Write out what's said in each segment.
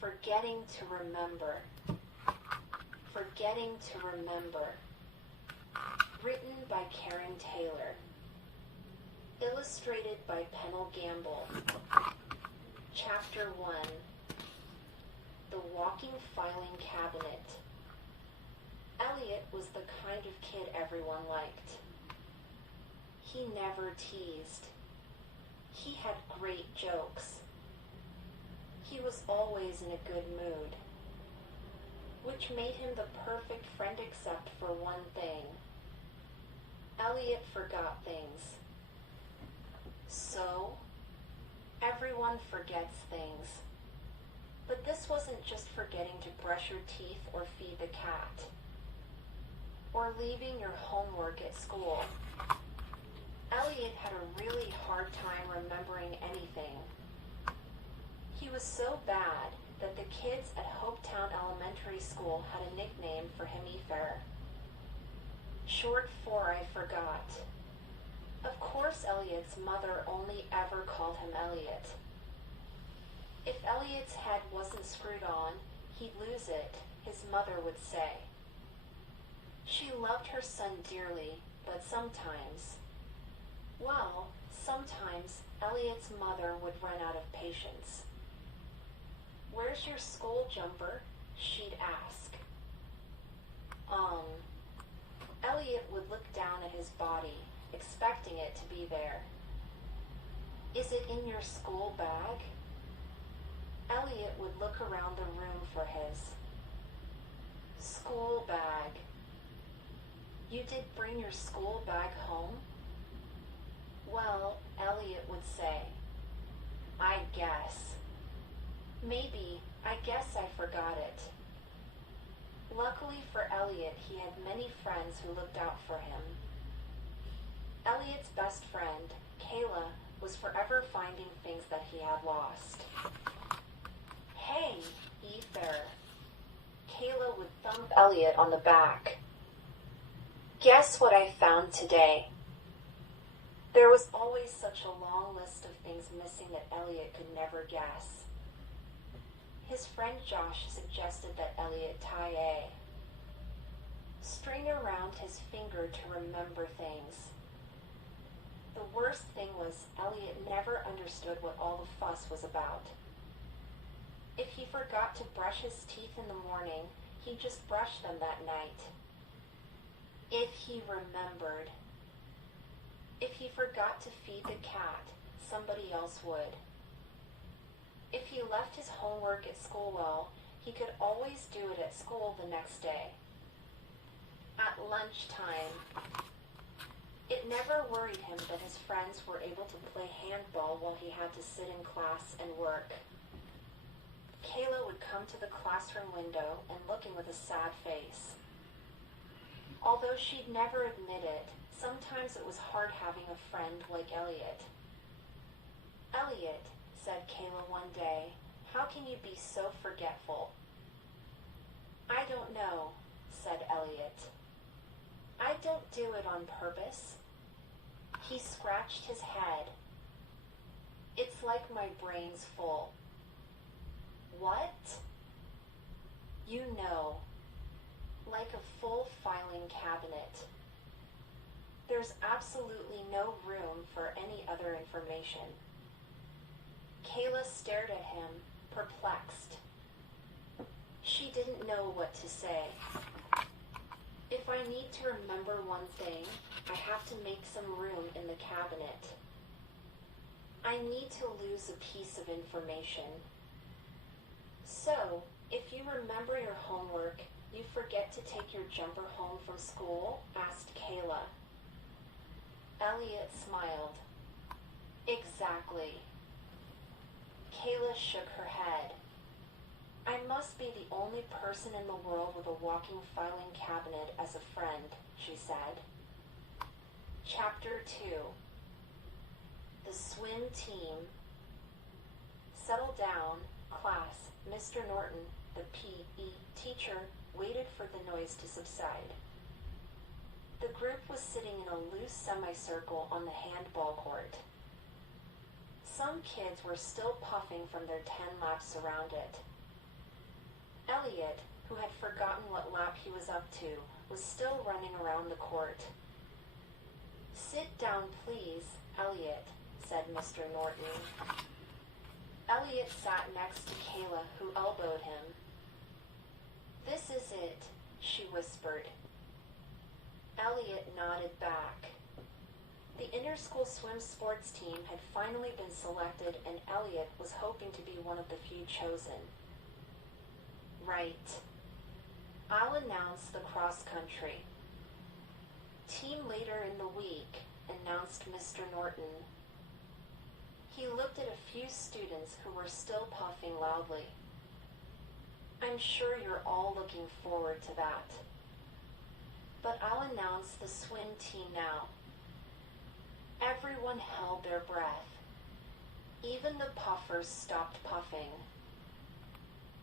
Forgetting to remember. Forgetting to remember. Written by Karen Taylor. Illustrated by Pennell Gamble. Chapter 1. The Walking Filing Cabinet. Elliot was the kind of kid everyone liked. He never teased. He had great jokes. He was always in a good mood, which made him the perfect friend except for one thing. Elliot forgot things. So, everyone forgets things. But this wasn't just forgetting to brush your teeth or feed the cat, or leaving your homework at school. Elliot had a really hard time remembering anything. He was so bad that the kids at Hopetown Elementary School had a nickname for him, Ether, short for I forgot. Of course, Elliot's mother only ever called him Elliot. If Elliot's head wasn't screwed on, he'd lose it, his mother would say. She loved her son dearly, but sometimes Elliot's mother would run out of patience. "Where's your school jumper?" she'd ask. Elliot would look down at his body, expecting it to be there. "Is it in your school bag?" Elliot would look around the room for his school bag. "You did bring your school bag home?" "Well," Elliot would say, "I guess. Maybe, I guess I forgot it." Luckily for Elliot, he had many friends who looked out for him. Elliot's best friend, Kayla, was forever finding things that he had lost. "Hey, Ether." Kayla would thump Elliot on the back. "Guess what I found today?" There was always such a long list of things missing that Elliot could never guess. His friend Josh suggested that Elliot tie a string around his finger to remember things. The worst thing was Elliot never understood what all the fuss was about. If he forgot to brush his teeth in the morning, he'd just brush them that night. If he remembered. If he forgot to feed the cat, somebody else would. If he left his homework at school well, he could always do it at school the next day. At lunchtime. It never worried him that his friends were able to play handball while he had to sit in class and work. Kayla would come to the classroom window and look in with a sad face. Although she'd never admit it, sometimes it was hard having a friend like Elliot. "Elliot," said Kayla one day, "how can you be so forgetful?" "I don't know," said Elliot. "I don't do it on purpose." He scratched his head. "It's like my brain's full." "What?" "You know, like a full filing cabinet. There's absolutely no room for any other information." Kayla stared at him, perplexed. She didn't know what to say. "If I need to remember one thing, I have to make some room in the cabinet. I need to lose a piece of information." "So, if you remember your homework, you forget to take your jumper home from school?" asked Kayla. Elliot smiled. "Exactly." Kayla shook her head. "I must be the only person in the world with a walking filing cabinet as a friend," she said. Chapter 2. The swim team. "Settle down, class." Mr. Norton, the PE teacher, waited for the noise to subside. The group was sitting in a loose semicircle on the handball court. Some kids were still puffing from their 10 laps around it. Elliot, who had forgotten what lap he was up to, was still running around the court. "Sit down, please, Elliot," said Mr. Norton. Elliot sat next to Kayla, who elbowed him. "This is it," she whispered. Elliot nodded back. The inter-school swim sports team had finally been selected, and Elliot was hoping to be one of the few chosen. "Right. I'll announce the cross country." "Team later in the week," announced Mr. Norton. He looked at a few students who were still puffing loudly. "I'm sure you're all looking forward to that. But I'll announce the swim team now." Everyone held their breath. Even the puffers stopped puffing.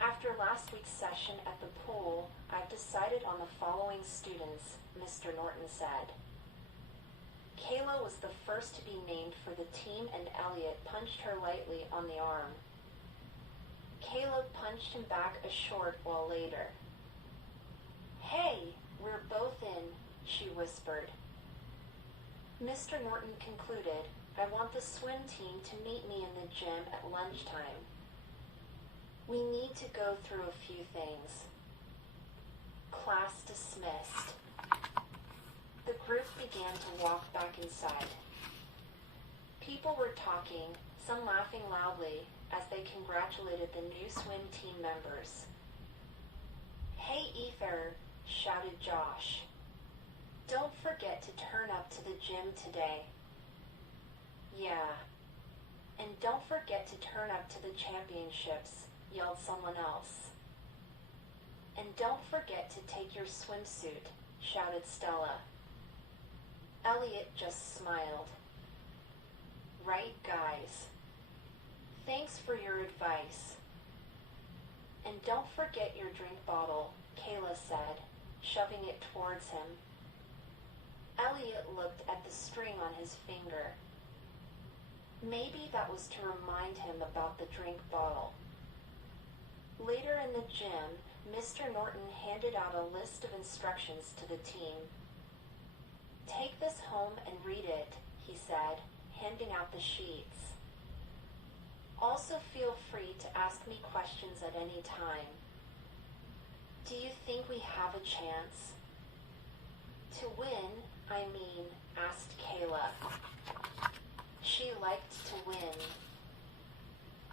"After last week's session at the pool, I've decided on the following students," Mr. Norton said. Kayla was the first to be named for the team, and Elliot punched her lightly on the arm. Kayla punched him back a short while later. "Hey, we're both in," she whispered. Mr. Norton concluded, "I want the swim team to meet me in the gym at lunchtime. We need to go through a few things." Class dismissed. The group began to walk back inside. People were talking, some laughing loudly, as they congratulated the new swim team members. "Hey, Ether," shouted Josh. "Don't forget to turn up to the gym today." "Yeah. And don't forget to turn up to the championships," yelled someone else. "And don't forget to take your swimsuit," shouted Stella. Elliot just smiled. "Right, guys. Thanks for your advice. And don't forget your drink bottle," Kayla said, shoving it towards him. Elliot looked at the string on his finger. Maybe that was to remind him about the drink bottle. Later in the gym, Mr. Norton handed out a list of instructions to the team. "Take this home and read it," he said, handing out the sheets. "Also feel free to ask me questions at any time." "Do you think we have a chance?" "To win, I mean," asked Kayla. She liked to win.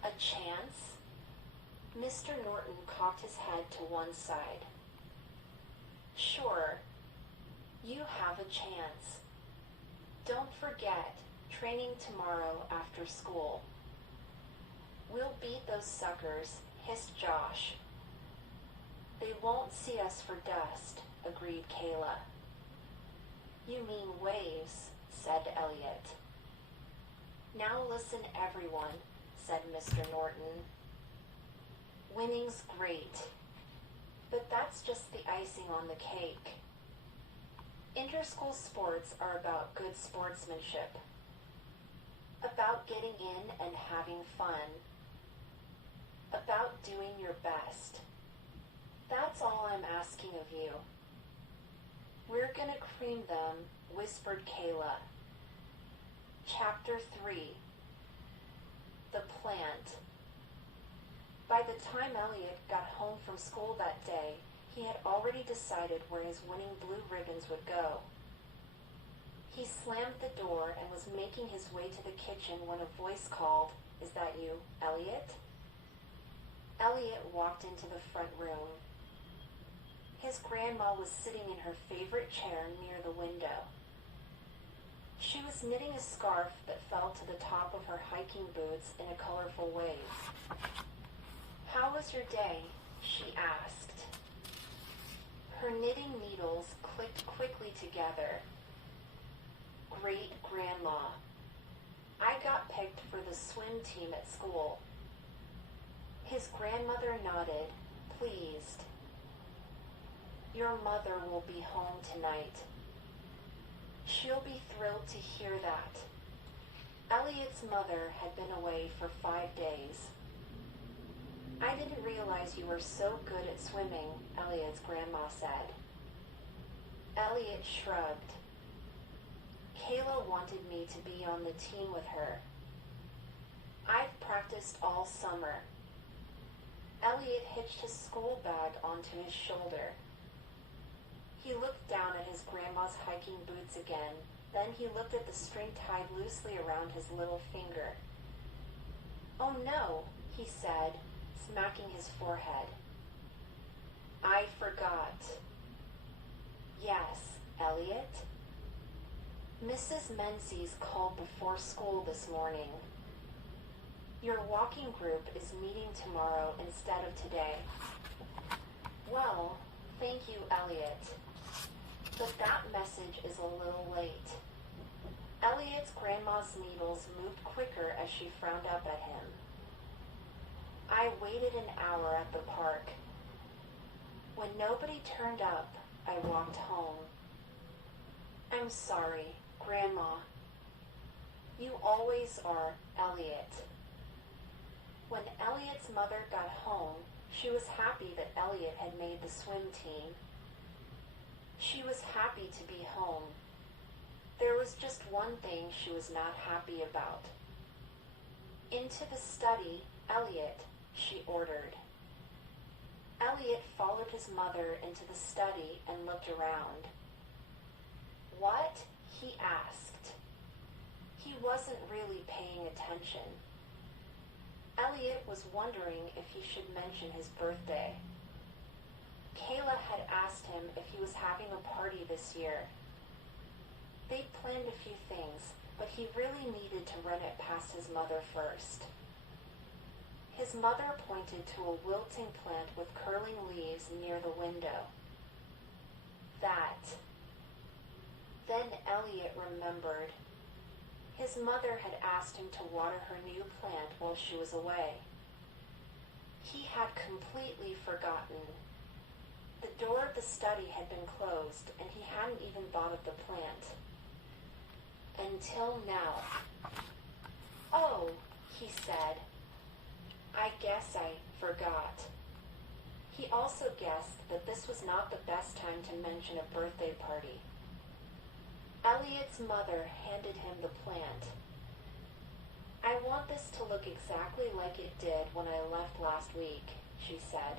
"A chance?" Mr. Norton cocked his head to one side. "Sure. You have a chance. Don't forget, training tomorrow after school." "We'll beat those suckers," hissed Josh. "They won't see us for dust," agreed Kayla. "You mean waves," said Elliot. "Now listen, everyone," said Mr. Norton. "Winning's great, but that's just the icing on the cake. Inter-school sports are about good sportsmanship, about getting in and having fun, about doing your best. That's all I'm asking of you." "We're gonna cream them," whispered Kayla. Chapter 3. The Plant. By the time Elliot got home from school that day, he had already decided where his winning blue ribbons would go. He slammed the door and was making his way to the kitchen when a voice called, "Is that you, Elliot?" Elliot walked into the front room. His grandma was sitting in her favorite chair near the window. She was knitting a scarf that fell to the top of her hiking boots in a colorful wave. "How was your day?" she asked. Her knitting needles clicked quickly together. "Great, Grandma. I got picked for the swim team at school." His grandmother nodded, pleased. "Your mother will be home tonight. She'll be thrilled to hear that." Elliot's mother had been away for 5 days. "I didn't realize realize you were so good at swimming, Elliot's grandma said. Elliot shrugged. Kayla wanted me to be on the team with her. I've practiced all summer. Elliot hitched his school bag onto his shoulder. He looked down at his grandma's hiking boots again. Then he looked at the string tied loosely around his little finger. Oh no, he said, smacking his forehead. I forgot. Yes, Elliot? Mrs. Menzies called before school this morning. Your walking group is meeting tomorrow instead of today. Well, thank you, Elliot. But that message is a little late. Elliot's grandma's needles moved quicker as she frowned up at him. I waited an hour at the park. When nobody turned up, I walked home. I'm sorry, Grandma. You always are, Elliot. When Elliot's mother got home, she was happy that Elliot had made the swim team. She was happy to be home. There was just one thing she was not happy about. Into the study, Elliot, she ordered. Elliot followed his mother into the study and looked around. What? He asked. He wasn't really paying attention. Elliot was wondering if he should mention his birthday. Kayla had asked him if he was having a party this year. They'd planned a few things, but he really needed to run it past his mother first. His mother pointed to a wilting plant with curling leaves near the window. That. Then Elliot remembered. His mother had asked him to water her new plant while she was away. He had completely forgotten. The door of the study had been closed, and he hadn't even thought of the plant. Until now. Oh, he said. I guess I forgot. He also guessed that this was not the best time to mention a birthday party. Elliot's mother handed him the plant. I want this to look exactly like it did when I left last week, she said.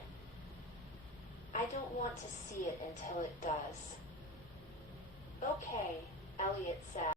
I don't want to see it until it does. Okay, Elliot said.